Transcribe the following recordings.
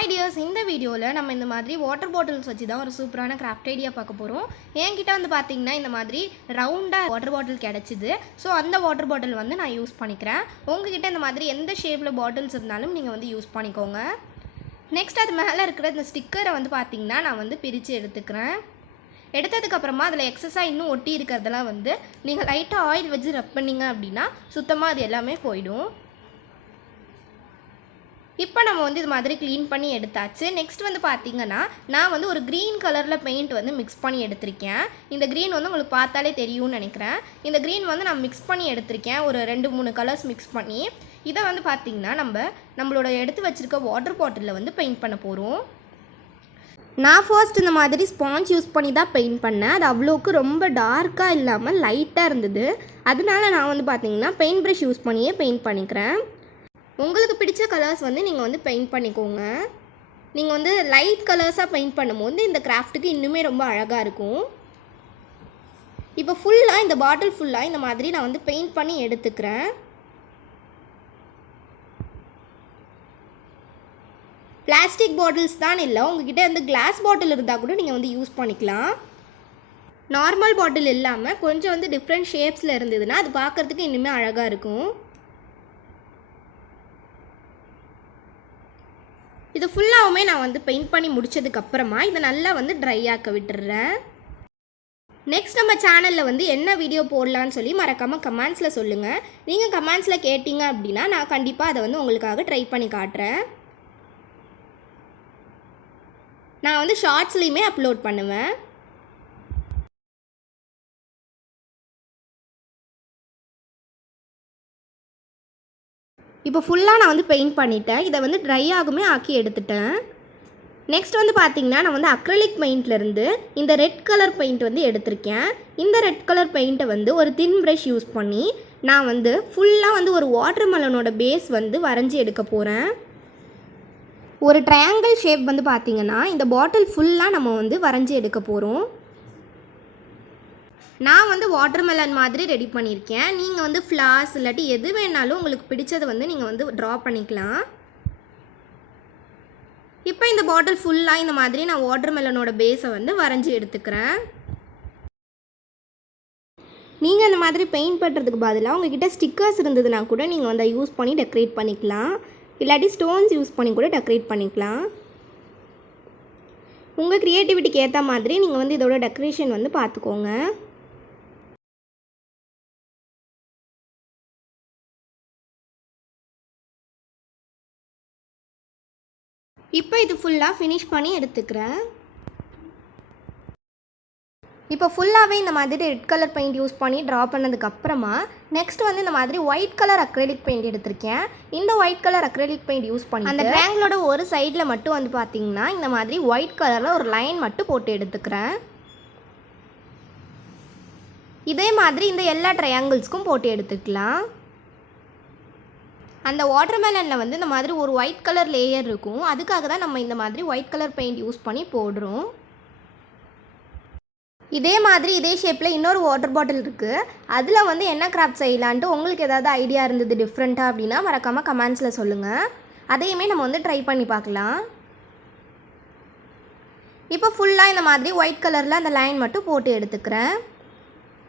Hi dears, இந்த வீடியோல நம்ம இந்த மாதிரி வாட்டர் பாட்டில்ஸ் வச்சு தான் ஒரு சூப்பரான கிராஃப்ட் ஐடியா பார்க்க போறோம். என்கிட்ட வந்து பாத்தீங்கன்னா இந்த மாதிரி ரவுண்டா வாட்டர் பாட்டில் கிடைச்சது. சோ அந்த வாட்டர் பாட்டில் வந்து நான் யூஸ் பண்ணிக்கிறேன். உங்ககிட்ட இந்த மாதிரி எந்த ஷேப்ல பாட்டில்ஸ் இருந்தாலும் நீங்க வந்து யூஸ் பண்ணிக்கோங்க. நெக்ஸ்ட் அது மேல இருக்கிற இந்த ஸ்டிக்கரை வந்து பாத்தீங்கன்னா நான் வந்து பிரிச்சு எடுத்துக்கிறேன். எடுத்ததுக்கு அப்புறமா அதில் எக்ஸஸாக இன்னும் ஒட்டி இருக்கிறதெல்லாம் வந்து நீங்கள் லைட்டாக ஆயில் வச்சு ரப் பண்ணிங்க அப்படின்னா சுத்தமாக அது எல்லாமே போயிடும். இப்போ நம்ம வந்து இது மாதிரி க்ளீன் பண்ணி எடுத்தாச்சு. நெக்ஸ்ட் வந்து பார்த்திங்கன்னா நான் வந்து ஒரு க்ரீன் கலரில் பெயிண்ட் வந்து மிக்ஸ் பண்ணி எடுத்திருக்கேன். இந்த க்ரீன் வந்து உங்களுக்கு பார்த்தாலே தெரியும்னு நினைக்கிறேன். இந்த க்ரீன் வந்து நான் மிக்ஸ் பண்ணி எடுத்திருக்கேன், ஒரு 2-3 கலர்ஸ் மிக்ஸ் பண்ணி. இதை வந்து பார்த்திங்கன்னா நம்மளோட எடுத்து வச்சுருக்க வாட்டர் பாட்டிலில் வந்து பெயிண்ட் பண்ண போகிறோம். நான் ஃபர்ஸ்ட் இந்த மாதிரி ஸ்பாஞ்ச் யூஸ் பண்ணி தான் பெயிண்ட் பண்ணேன். அது அவ்வளோக்கு ரொம்ப டார்க்காக இல்லாமல் லைட்டாக இருந்தது. அதனால நான் வந்து பார்த்திங்கன்னா பெயிண்ட் ப்ரஷ் யூஸ் பண்ணியே பெயிண்ட் பண்ணிக்கிறேன். உங்களுக்கு பிடிச்ச கலர்ஸ் வந்து நீங்கள் வந்து பெயிண்ட் பண்ணிக்கோங்க. நீங்கள் வந்து லைட் கலர்ஸாக பெயிண்ட் பண்ணும்போது இந்த கிராஃப்ட்டுக்கு இன்னுமே ரொம்ப அழகாக இருக்கும். இப்போ ஃபுல்லாக இந்த பாட்டில் ஃபுல்லாக இந்த மாதிரி நான் வந்து பெயிண்ட் பண்ணி எடுத்துக்கிறேன். பிளாஸ்டிக் பாட்டில்ஸ் தான் இல்லை, உங்ககிட்ட வந்து கிளாஸ் பாட்டில் இருந்தால் கூட நீங்கள் வந்து யூஸ் பண்ணிக்கலாம். நார்மல் பாட்டில் இல்லாமல் கொஞ்சம் வந்து டிஃப்ரெண்ட் ஷேப்ஸில் இருந்ததுன்னா அது பார்க்குறதுக்கு இன்னுமே அழகாக இருக்கும். இது ஃபுல்லாகவுமே நான் வந்து பெயிண்ட் பண்ணி முடித்ததுக்கப்புறமா இதை நல்லா வந்து ட்ரை ஆக்க விட்டுடுறேன். நெக்ஸ்ட் நம்ம சேனலில் வந்து என்ன வீடியோ போடலான்னு சொல்லி மறக்காமல் கமெண்ட்ஸில் சொல்லுங்கள். நீங்கள் கமெண்ட்ஸில் கேட்டிங்க அப்படின்னா நான் கண்டிப்பாக அதை வந்து உங்களுக்காக ட்ரை பண்ணி காட்டுறேன். நான் வந்து ஷார்ட்ஸ்லேயுமே அப்லோட் பண்ணுவேன். இப்போ ஃபுல்லாக நான் வந்து பெயிண்ட் பண்ணிட்டேன். இதை வந்து ட்ரை ஆகுமே ஆக்கி எடுத்துட்டேன். நெக்ஸ்ட் வந்து பார்த்திங்கன்னா நான் வந்து அக்ரிலிக் பெயிண்ட்லேருந்து இந்த ரெட் கலர் பெயிண்ட் வந்து எடுத்திருக்கேன். இந்த ரெட் கலர் பெயிண்ட்டை வந்து ஒரு தின் ப்ரஷ் யூஸ் பண்ணி நான் வந்து ஃபுல்லாக வந்து ஒரு வாட்டர் மெலனோட பேஸ் வந்து வரைஞ்சி எடுக்க போகிறேன். ஒரு ட்ரையாங்கிள் ஷேப் வந்து பார்த்திங்கன்னா இந்த பாட்டில் ஃபுல்லாக நம்ம வந்து வரைஞ்சி எடுக்க போகிறோம். நான் வந்து வாட்டர் மெலன் மாதிரி ரெடி பண்ணியிருக்கேன். நீங்கள் வந்து ஃப்ளார்ஸ் இல்லாட்டி எது வேணாலும் உங்களுக்கு பிடிச்சதை வந்து நீங்கள் வந்து ட்ரா பண்ணிக்கலாம். இப்போ இந்த பாட்டில் ஃபுல்லாக இந்த மாதிரி நான் வாட்டர் மெலனோட பேஸை வந்து வரைஞ்சி எடுத்துக்கிறேன். நீங்கள் அந்த மாதிரி பெயிண்ட் பண்ணுறதுக்கு பதிலாக உங்ககிட்ட ஸ்டிக்கர்ஸ் இருந்ததுன்னா கூட நீங்கள் வந்து யூஸ் பண்ணி டெக்கரேட் பண்ணிக்கலாம். இல்லாட்டி ஸ்டோன்ஸ் யூஸ் பண்ணி கூட டெக்கரேட் பண்ணிக்கலாம். உங்கள் க்ரியேட்டிவிட்டிக்கு ஏற்ற மாதிரி நீங்கள் வந்து இதோட டெக்கரேஷன் வந்து பார்த்துக்கோங்க. இப்போ இது ஃபுல்லாக ஃபினிஷ் பண்ணி எடுத்துக்கிறேன். இப்போ ஃபுல்லாகவே இந்த மாதிரி ரெட் கலர் பெயிண்ட் யூஸ் பண்ணி ட்ரா பண்ணதுக்கப்புறமா நெக்ஸ்ட் வந்து இந்த மாதிரி ஒயிட் கலர் அக்ரிலிக் பெயிண்ட் எடுத்திருக்கேன். இந்த white colour acrylic paint use பண்ணி அந்த ட்ரையாங்கிளோட ஒரு சைடில் மட்டும் வந்து பார்த்திங்கன்னா இந்த மாதிரி ஒயிட் கலரில் ஒரு லைன் மட்டும் போட்டு எடுத்துக்கிறேன். இதே மாதிரி இந்த எல்லா ட்ரையாங்கிள்ஸ்க்கும் போட்டு எடுத்துக்கலாம். அந்த வாட்டர் மெலனில் வந்து இந்த மாதிரி ஒரு ஒயிட் கலர் லேயர் இருக்கும். அதுக்காக தான் நம்ம இந்த மாதிரி ஒயிட் கலர் பெயிண்ட் யூஸ் பண்ணி போடுறோம். இதே மாதிரி இதே ஷேப்பில் இன்னொரு வாட்டர் பாட்டில் இருக்குது. அதில் வந்து என்ன கிராஃப்ட் செய்யலான்ட்டு உங்களுக்கு ஏதாவது ஐடியா இருந்தது டிஃப்ரெண்ட்டாக அப்படின்னா மறக்காமல் கமெண்ட்ஸில் சொல்லுங்கள். அதையுமே நம்ம வந்து ட்ரை பண்ணி பார்க்கலாம். இப்போ ஃபுல்லாக இந்த மாதிரி ஒயிட் கலரில் அந்த லைன் மட்டும் போட்டு எடுத்துக்கிறேன்.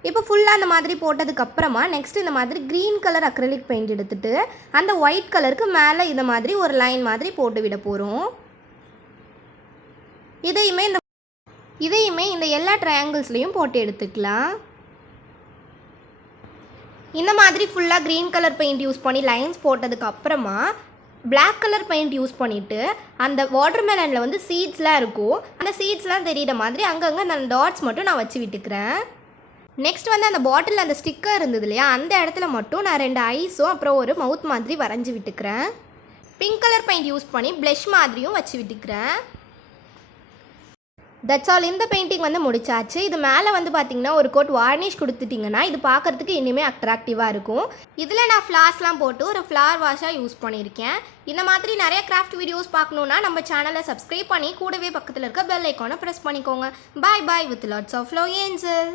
இப்போ ஃபுல்லாக அந்த மாதிரி போட்டதுக்கப்புறமா நெக்ஸ்ட் இந்த மாதிரி க்ரீன் கலர் அக்ரிலிக் பெயிண்ட் எடுத்துகிட்டு அந்த ஒயிட் கலருக்கு மேலே இந்த மாதிரி ஒரு லைன் மாதிரி போட்டு விட போகிறோம். இதையுமே இந்த எல்லா ட்ரையாங்கிள்ஸ்லேயும் போட்டு எடுத்துக்கலாம். இந்த மாதிரி ஃபுல்லாக க்ரீன் கலர் பெயிண்ட் யூஸ் பண்ணி லைன்ஸ் போட்டதுக்கப்புறமா பிளாக் கலர் பெயிண்ட் யூஸ் பண்ணிவிட்டு அந்த வாட்டர் மெலனில் வந்து சீட்ஸ்லாம் இருக்கும். அந்த சீட்ஸ்லாம் தெரிகிற மாதிரி அங்கங்கே அந்த டாட்ஸ் மட்டும் நான் வச்சு விட்டுக்கிறேன். நெக்ஸ்ட் வந்து அந்த பாட்டிலில் அந்த ஸ்டிக்கர் இருந்தது இல்லையா, அந்த இடத்துல மட்டும் நான் 2 ஐஸும் அப்புறம் ஒரு மவுத் மாதிரி வரைஞ்சி விட்டுக்கிறேன். பிங்க் கலர் பெயிண்ட் யூஸ் பண்ணி ப்ளஷ் மாதிரியும் வச்சு விட்டுக்கிறேன். That's all. இந்த பெயிண்டிங் வந்து முடிச்சாச்சு. இது மேலே வந்து பார்த்திங்கன்னா ஒரு கோட் வார்னிஷ் கொடுத்துட்டிங்கன்னா இது பார்க்குறதுக்கு இனிமேல் அட்ராக்டிவாக இருக்கும். இதில் நான் ஃப்ளார்ஸ்லாம் போட்டு ஒரு ஃப்ளார் வாஷாக யூஸ் பண்ணியிருக்கேன். இந்த மாதிரி நிறைய கிராஃப்ட் வீடியோஸ் பார்க்கணுன்னா நம்ம சேனலை சப்ஸ்கிரைப் பண்ணி கூடவே பக்கத்தில் இருக்க பெல் ஐக்கானை ப்ரெஸ் பண்ணிக்கோங்க. Bye bye with lots of love angel.